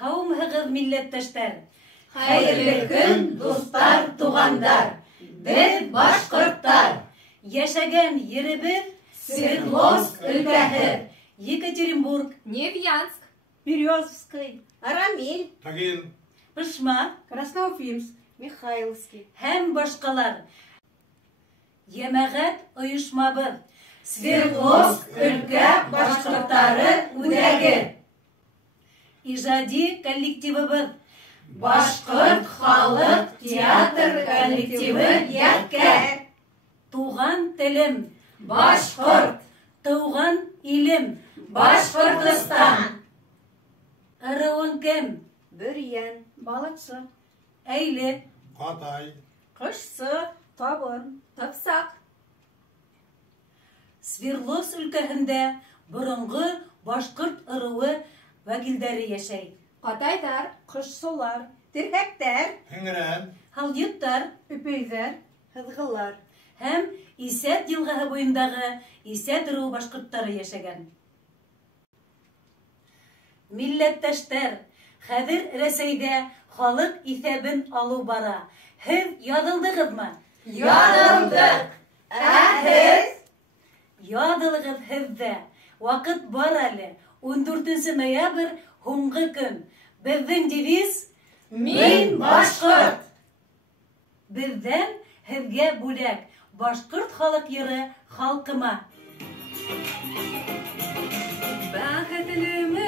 Һаумыһығыҙ, милләттәштәр! Хәйерле көн, дуҫтар, туғандар! Беҙ башҡорттар! Йәшәгән еребеҙ Свердловск өлкәһе, Екатеринбург, Невьянск, Березовский, Арамиль, Тагил, Пышма Красноуфимск, Михайловский. һәм башҡалар. Йәмәғәт ойошмабыҙ. Свердловск өлкә башҡорттары үҙәге, Ижади коллективыбыҙ. Башҡорт халыҡ театр коллективы Йәккә, Туған телем, Башҡорт, тыуған илем. Башҡортостан, Ырыуың кем? Бөрйән, балыҡсы, Әйле, Катай, ҡышсы, табын. Тапсаҡ, Свердловск өлкәһендә боронғо башҡорт ырыуы вәкилдәре йәшәй. Ҡатайҙар, Ҡышсылар, терһәктәр, Һеңрән, Халйыттар өпөйҙәр, һыҙғылар. һәм Исәт йылғаһы буйындағы Исәт ырыуы башҡорттары йәшәгән. Милләттәштәр, хәҙер Рәсәйҙә халыҡ иҫәбен алыу бара. Һеҙ яҙылдығыҙмы? яҙылдыҡ, ә һеҙ? Яҙылығыҙ һеҙ ҙә. Ваҡыт бар әле. 14 ноябрь һуңғы көн. Беҙҙең девиз Мин башҡорт! Беҙҙән һеҙгә бүләк. Башҡорт халыҡ йыры халҡыма. Бәхетлеме